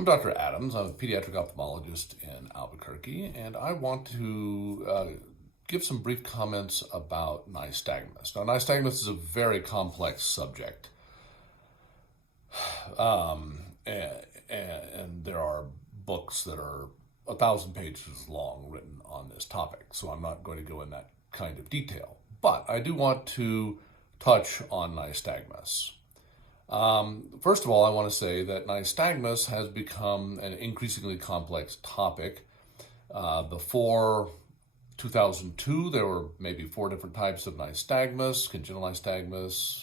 I'm Dr. Adams. I'm a pediatric ophthalmologist in Albuquerque, and I want to give some brief comments about nystagmus. Now, nystagmus is a very complex subject, and, and there are books that are 1,000 pages long written on this topic, so I'm not going to go in that kind of detail. But I do want to touch on nystagmus. First of all, I want to say that nystagmus has become an increasingly complex topic. Before 2002, there were maybe 4 different types of nystagmus: congenital nystagmus,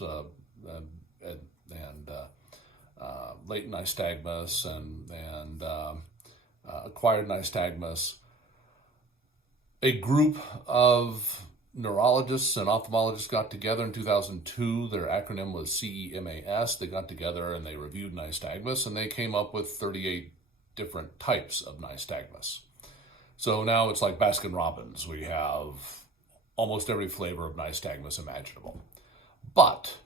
latent nystagmus, and acquired nystagmus. A group of neurologists and ophthalmologists got together in 2002. Their acronym was CEMAS. They got together and they reviewed nystagmus, and they came up with 38 different types of nystagmus. So now it's like Baskin-Robbins. We have almost every flavor of nystagmus imaginable. But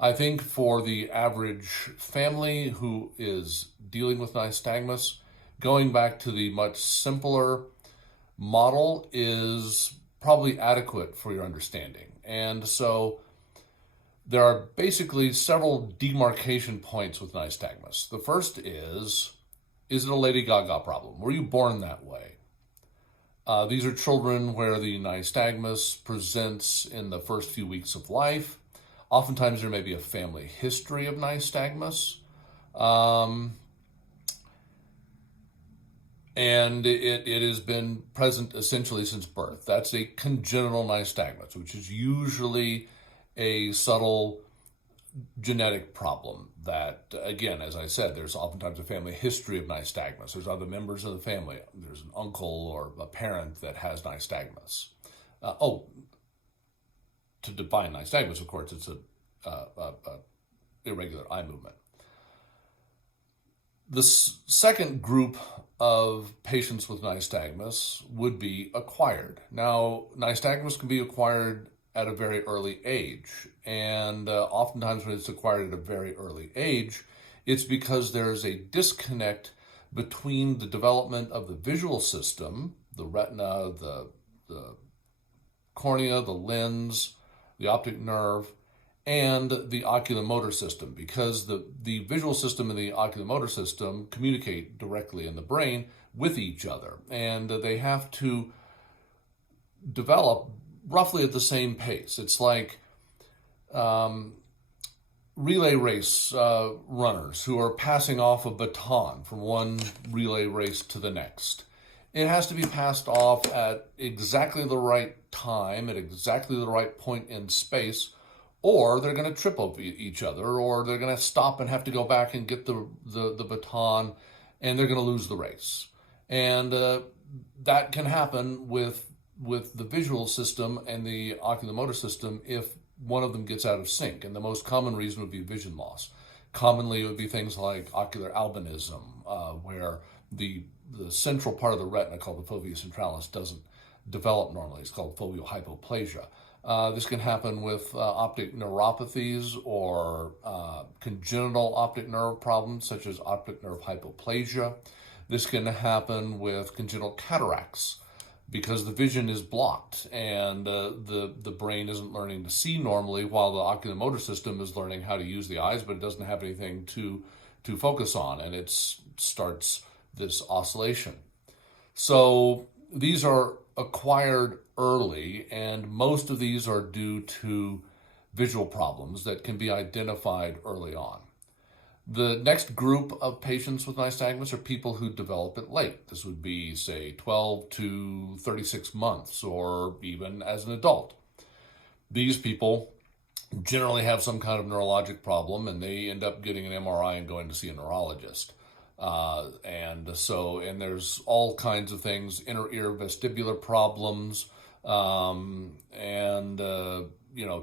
I think for the average family who is dealing with nystagmus, going back to the much simpler model is probably adequate for your understanding. And so there are basically several demarcation points with nystagmus. The first is it a Lady Gaga problem? Were you born that way? These are children where the nystagmus presents in the first few weeks of life. Oftentimes there may be a family history of nystagmus. And it has been present essentially since birth. That's a congenital nystagmus, which is usually a subtle genetic problem that, again, as I said, there's oftentimes a family history of nystagmus. There's other members of the family. There's an uncle or a parent that has nystagmus. To define nystagmus, of course, it's a irregular eye movement. The second group of patients with nystagmus would be acquired. Now, nystagmus can be acquired at a very early age, and oftentimes when it's acquired at a very early age, it's because there's a disconnect between the development of the visual system, the retina, the cornea, the lens, the optic nerve, and the oculomotor system, because the visual system and the oculomotor system communicate directly in the brain with each other, and they have to develop roughly at the same pace. It's like relay race runners who are passing off a baton from one relay race to the next. It has to be passed off at exactly the right time, at exactly the right point in space, or they're going to trip over each other, or they're going to stop and have to go back and get the baton, and they're going to lose the race. And that can happen with the visual system and the oculomotor system if one of them gets out of sync. And the most common reason would be vision loss. Commonly, it would be things like ocular albinism, where the central part of the retina, called the fovea centralis, doesn't develop normally. It's called foveal hypoplasia. This can happen with optic neuropathies or congenital optic nerve problems, such as optic nerve hypoplasia. This can happen with congenital cataracts because the vision is blocked and the brain isn't learning to see normally, while the oculomotor system is learning how to use the eyes, but it doesn't have anything to focus on, and it starts this oscillation. So these are acquired early, and most of these are due to visual problems that can be identified early on. The next group of patients with nystagmus are people who develop it late. This would be, say, 12 to 36 months, or even as an adult. These people generally have some kind of neurologic problem, and they end up getting an MRI and going to see a neurologist. And there's all kinds of things, inner ear vestibular problems,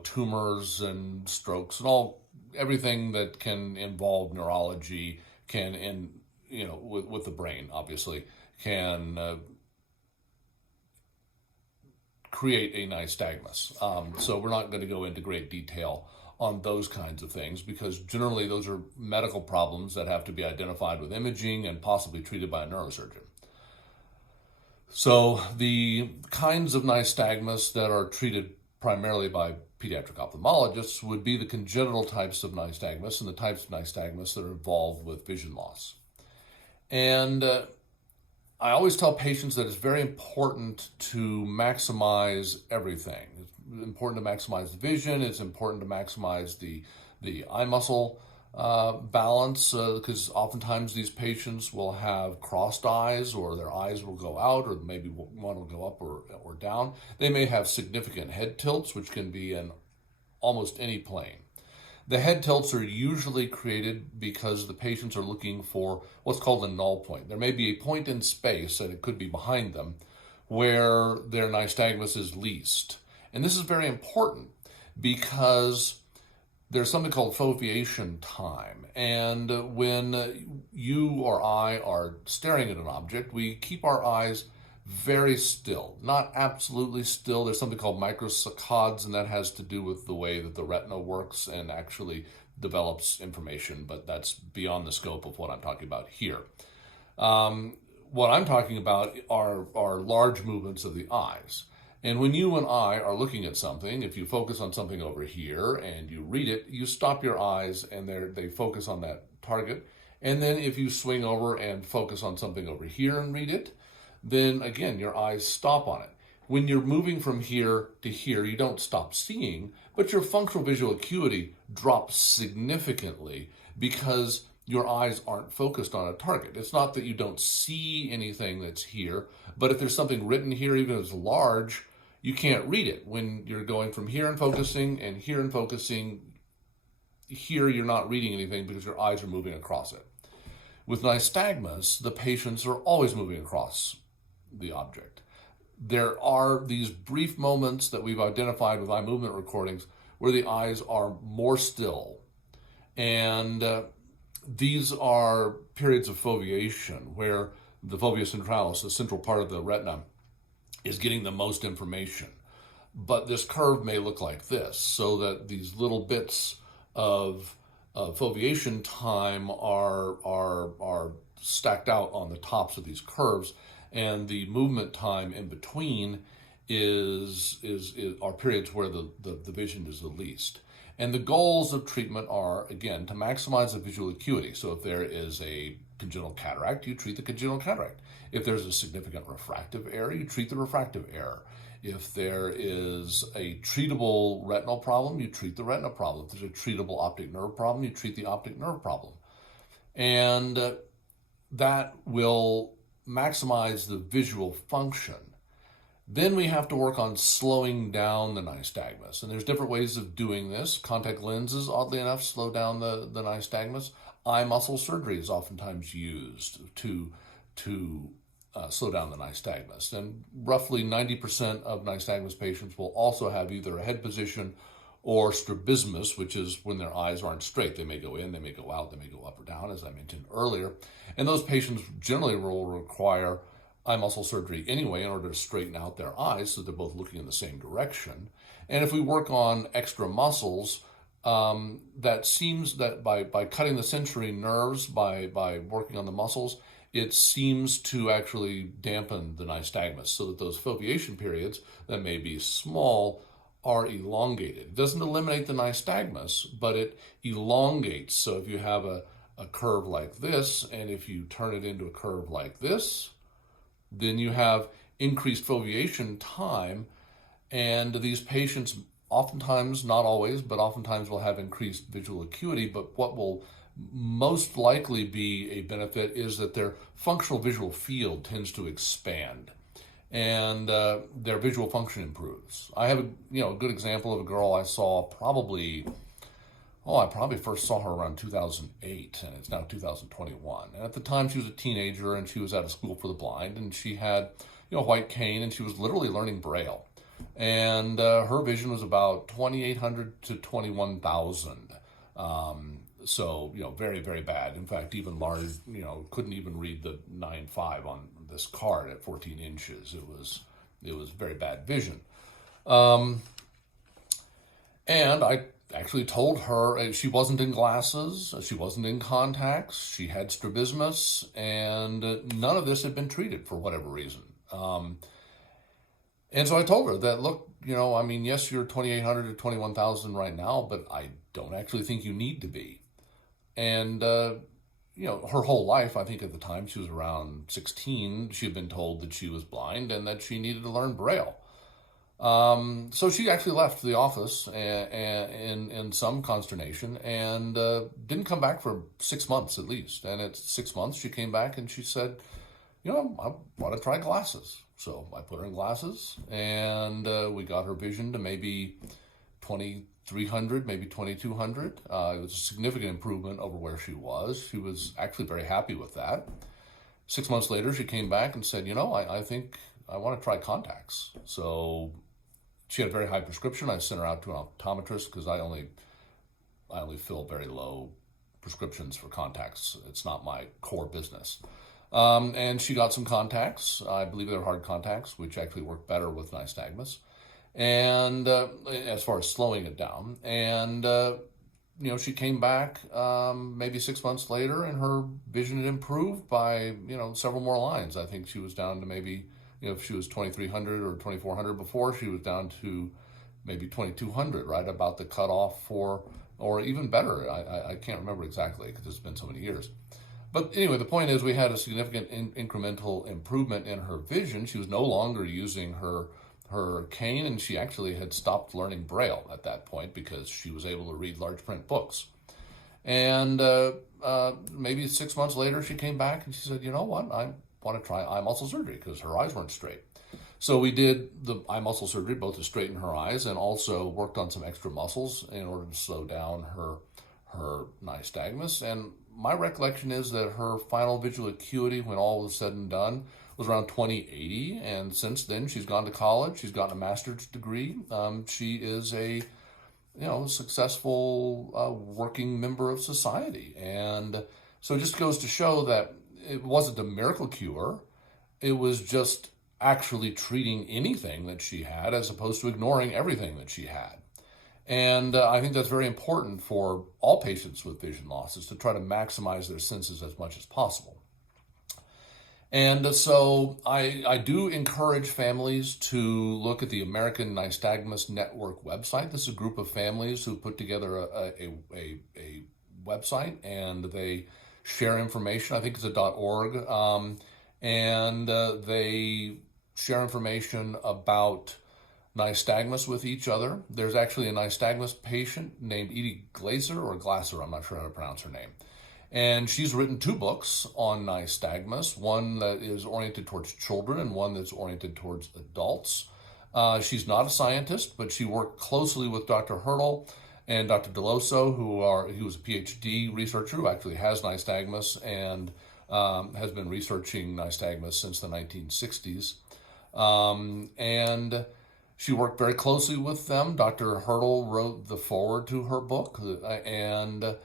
tumors and strokes and everything that can involve neurology with the brain, obviously, can create a nystagmus. So we're not going to go into great detail on those kinds of things, because generally those are medical problems that have to be identified with imaging and possibly treated by a neurosurgeon. So the kinds of nystagmus that are treated primarily by pediatric ophthalmologists would be the congenital types of nystagmus and the types of nystagmus that are involved with vision loss. And I always tell patients that it's very important to maximize everything. It's important to maximize the vision. It's important to maximize the eye muscle balance, because oftentimes these patients will have crossed eyes, or their eyes will go out, or maybe one will go up or down. They may have significant head tilts, which can be in almost any plane. The head tilts are usually created because the patients are looking for what's called a null point. There may be a point in space, and it could be behind them, where their nystagmus is least. And this is very important because there's something called foveation time. And when you or I are staring at an object, we keep our eyes very still, not absolutely still. There's something called microsaccades, and that has to do with the way that the retina works and actually develops information, but that's beyond the scope of what I'm talking about here. What I'm talking about are large movements of the eyes. And when you and I are looking at something, if you focus on something over here and you read it, you stop your eyes and they focus on that target. And then if you swing over and focus on something over here and read it, then again, your eyes stop on it. When you're moving from here to here, you don't stop seeing, but your functional visual acuity drops significantly because your eyes aren't focused on a target. It's not that you don't see anything that's here, but if there's something written here, even if it's large, you can't read it. When you're going from here and focusing, and here and focusing, here you're not reading anything because your eyes are moving across it. With nystagmus, the patients are always moving across the object. There are these brief moments that we've identified with eye movement recordings where the eyes are more still. And these are periods of foveation where the fovea centralis, the central part of the retina, is getting the most information. But this curve may look like this, so that these little bits of foveation time are stacked out on the tops of these curves, and the movement time in between are periods where the vision is the least. And the goals of treatment are, again, to maximize the visual acuity. So if there is a congenital cataract, you treat the congenital cataract. If there's a significant refractive error, you treat the refractive error. If there is a treatable retinal problem, you treat the retinal problem. If there's a treatable optic nerve problem, you treat the optic nerve problem. And that will maximize the visual function. Then we have to work on slowing down the nystagmus. And there's different ways of doing this. Contact lenses, oddly enough, slow down the nystagmus. Eye muscle surgery is oftentimes used to slow down the nystagmus. And roughly 90% of nystagmus patients will also have either a head position or strabismus, which is when their eyes aren't straight. They may go in, they may go out, they may go up or down, as I mentioned earlier. And those patients generally will require eye muscle surgery anyway in order to straighten out their eyes so they're both looking in the same direction. And if we work on extra muscles, that seems that by cutting the sensory nerves, by working on the muscles, it seems to actually dampen the nystagmus so that those foveation periods that may be small are elongated. It doesn't eliminate the nystagmus, but it elongates. So if you have a curve like this, and if you turn it into a curve like this, then you have increased foveation time, and these patients oftentimes, not always, but oftentimes will have increased visual acuity. But what will most likely be a benefit is that their functional visual field tends to expand, and their visual function improves. I have a good example of a girl I saw I probably first saw her around 2008, and it's now 2021. And at the time, she was a teenager, and she was at a school for the blind, and she had a white cane, and she was literally learning Braille. And her vision was about 2,800 to 21,000. So, very, very bad. In fact, even large, couldn't even read the 9.5 on this card at 14 inches. It was very bad vision. And I actually told her she wasn't in glasses, she wasn't in contacts, she had strabismus, and none of this had been treated for whatever reason. And so I told her that, look, I mean, yes, you're 2,800 to 21,000 right now, but I don't actually think you need to be. And, her whole life, I think at the time she was around 16, she had been told that she was blind and that she needed to learn Braille. So she actually left the office in some consternation and didn't come back for 6 months at least. And at 6 months, she came back and she said, I want to try glasses. So I put her in glasses and we got her vision to maybe 2,300, maybe 2,200. It was a significant improvement over where she was. She was actually very happy with that. 6 months later, she came back and said, I think I want to try contacts. So she had a very high prescription. I sent her out to an optometrist because I only fill very low prescriptions for contacts. It's not my core business. And she got some contacts. I believe they're hard contacts, which actually work better with nystagmus. And as far as slowing it down. And, she came back maybe 6 months later and her vision had improved by, several more lines. I think she was down to maybe, if she was 2,300 or 2,400 before, she was down to maybe 2,200, right? About the cutoff for, or even better. I can't remember exactly because it's been so many years. But anyway, the point is we had a significant incremental improvement in her vision. She was no longer using her cane, and she actually had stopped learning Braille at that point because she was able to read large print books. And maybe 6 months later, she came back and she said, you know what, I want to try eye muscle surgery because her eyes weren't straight. So we did the eye muscle surgery both to straighten her eyes and also worked on some extra muscles in order to slow down her nystagmus. And my recollection is that her final visual acuity, when all was said and done, was around 20/80. And since then, she's gone to college. She's gotten a master's degree. She is a successful working member of society. And so it just goes to show that it wasn't a miracle cure. It was just actually treating anything that she had as opposed to ignoring everything that she had. And I think that's very important for all patients with vision loss, is to try to maximize their senses as much as possible. And so I do encourage families to look at the American Nystagmus Network website. This is a group of families who put together a website, and they share information. I think it's a .org, and they share information about nystagmus with each other. There's actually a nystagmus patient named Edie Glaser, or Glasser, I'm not sure how to pronounce her name. And she's written 2 books on nystagmus, one that is oriented towards children and one that's oriented towards adults. She's not a scientist, but she worked closely with Dr. Hurdle and Dr. Deloso, who was a PhD researcher who actually has nystagmus and has been researching nystagmus since the 1960s. And she worked very closely with them. Dr. Hurdle wrote the foreword to her book, and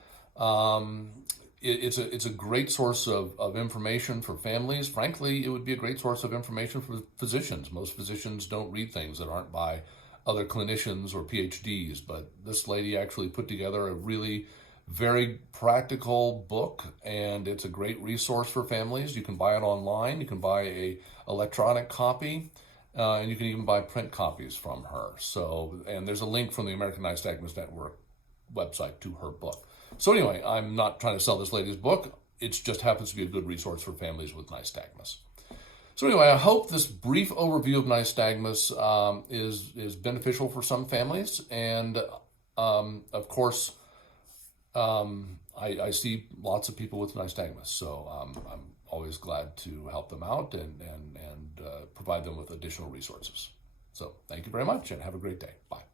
it's a great source of information for families. Frankly, it would be a great source of information for physicians. Most physicians don't read things that aren't by other clinicians or PhDs, but this lady actually put together a really very practical book, and it's a great resource for families. You can buy it online. You can buy a electronic copy. And you can even buy print copies from her. So, and there's a link from the American Nystagmus Network website to her book. So anyway, I'm not trying to sell this lady's book. It just happens to be a good resource for families with nystagmus. So anyway, I hope this brief overview of nystagmus is beneficial for some families. And of course, I see lots of people with nystagmus. So I'm always glad to help them out and provide them with additional resources. So thank you very much and have a great day. Bye.